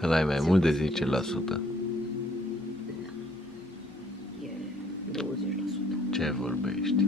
Îl ai mai mult de 10%. E 20%. Ce vorbești?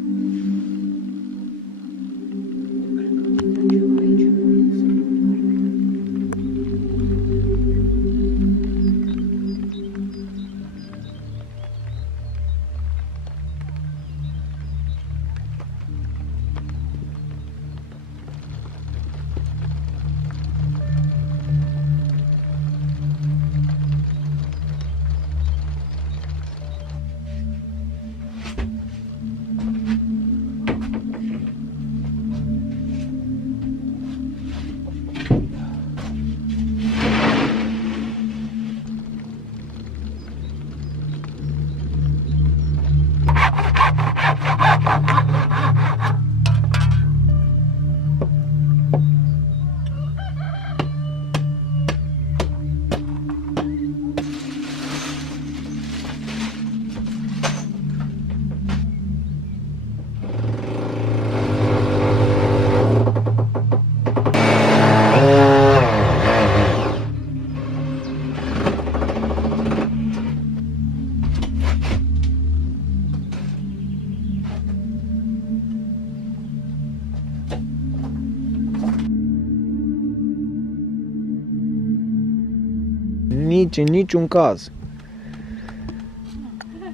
Nici în niciun caz.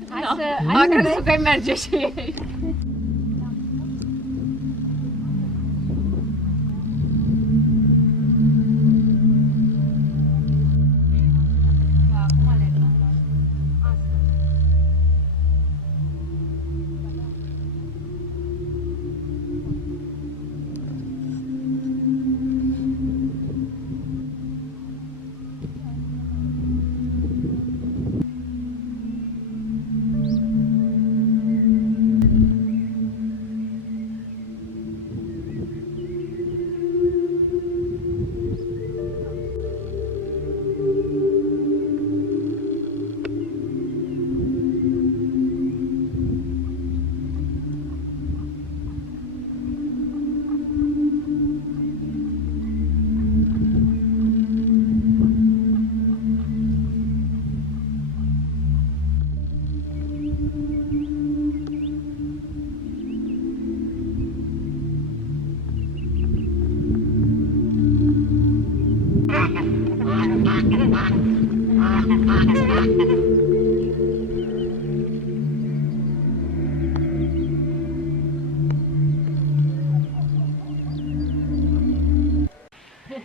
Hai să că merge și ei.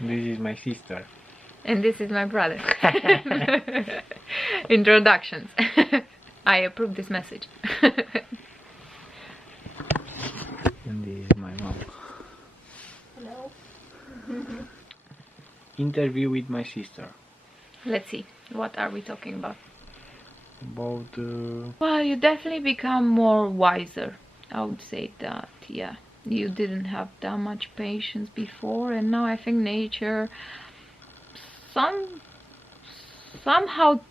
This is my sister. And this is my brother. Introductions. I approve this message. And this is my mom. Hello. Interview with my sister. Let's see. What are we talking about? About Well, you definitely become more wiser. I would say that, yeah. You didn't have that much patience before, and now I think nature somehow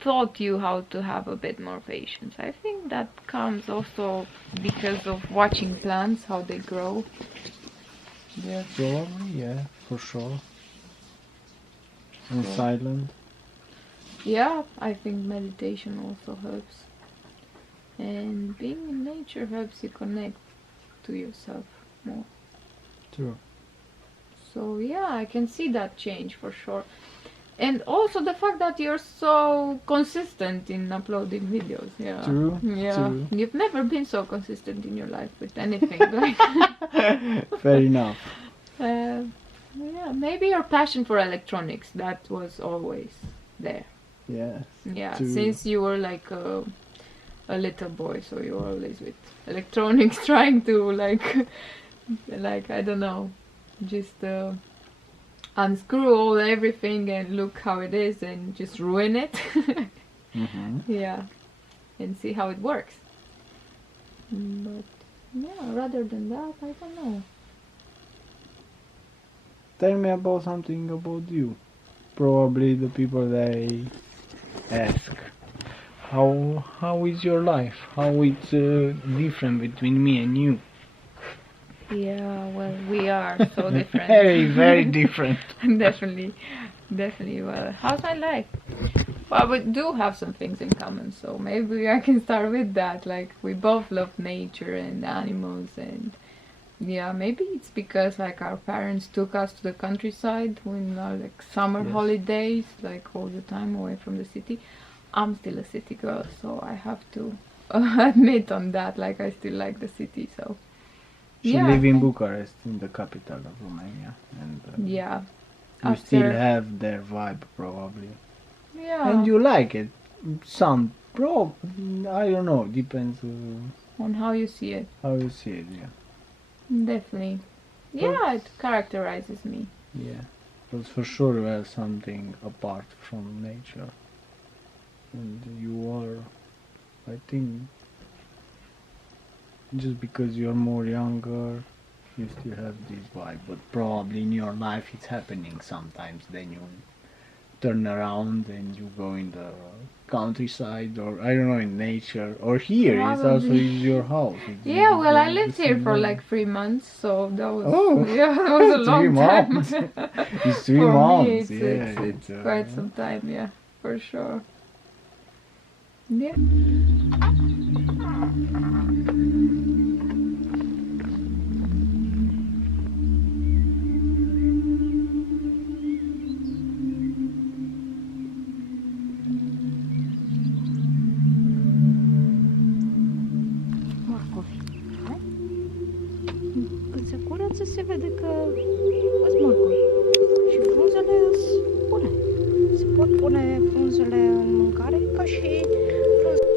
taught you how to have a bit more patience. I think that comes also because of watching plants, how they grow. yeah, probably, yeah, for sure. And silent. Yeah, I think meditation also helps. And being in nature helps you connect to yourself more. True. So yeah, I can see that change for sure. And also the fact that you're so consistent in uploading videos. Yeah. True. Yeah. True. You've never been so consistent in your life with anything. Like, Fair enough. yeah, maybe your passion for electronics, that was always there. Yes. Yeah, True. since you were like a little boy, so you were always with electronics, trying to like I don't know, just unscrew everything and look how it is and just ruin it. Mm-hmm. Yeah, and see how it works. But yeah, rather than that, I don't know. Tell me about something about you. Probably the people they ask, how is your life? How it's different between me and you? Yeah, well, we are so different. Very, very different. Definitely. definitely. Well, how's my life? Well, we do have some things in common, so maybe I can start with that. Like, we both love nature and animals, and yeah, maybe it's because like our parents took us to the countryside when like summer Yes. holidays, like all the time away from the city. I'm still a city girl, so I have to admit on that. Like, I still like the city, so She yeah, live in Bucharest, in the capital of Romania, and yeah. you still After- have their vibe probably, Yeah. and you like it. Some I don't know. Depends On how you see it. how you see it. Yeah, Definitely. Yeah, it characterizes me. yeah. But for sure you have something apart from nature, and you are, I think, just because you're more younger, you still have this vibe. But probably in your life it's happening sometimes. Then you turn around and you go in the countryside, or I don't know, in nature, or here it's also Probably. is your house. It's Yeah, well, I the lived here same for way. like 3 months, so that was Oh, yeah, that was a 3 long time. months. It's 3 For months. me, it's, Yeah, it's quite some time, yeah, for sure. Yeah. Morcovi. Hai? Când se curăță se vede că îți morcovi. Și frunzele îți bune. Se pot pune frunzele în mâncare ca și frunzele.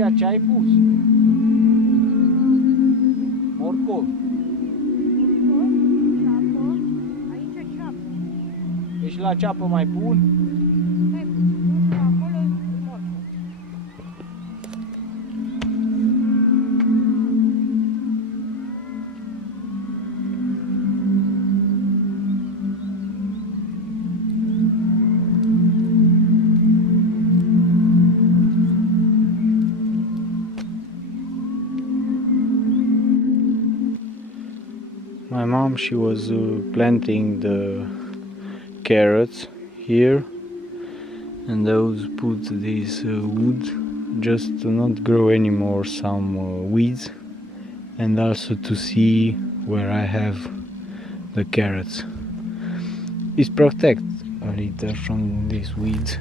aici ce ai pus? Morcov. Ceapă. Aici ceapă. Deci la ceapă mai pun? Stai puțin, acolo morcov. My mom, she was planting the carrots here, and those put this wood just to not grow anymore some weeds, and also to see where I have the carrots. It's protect a little from these weeds.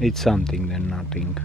It's something than nothing.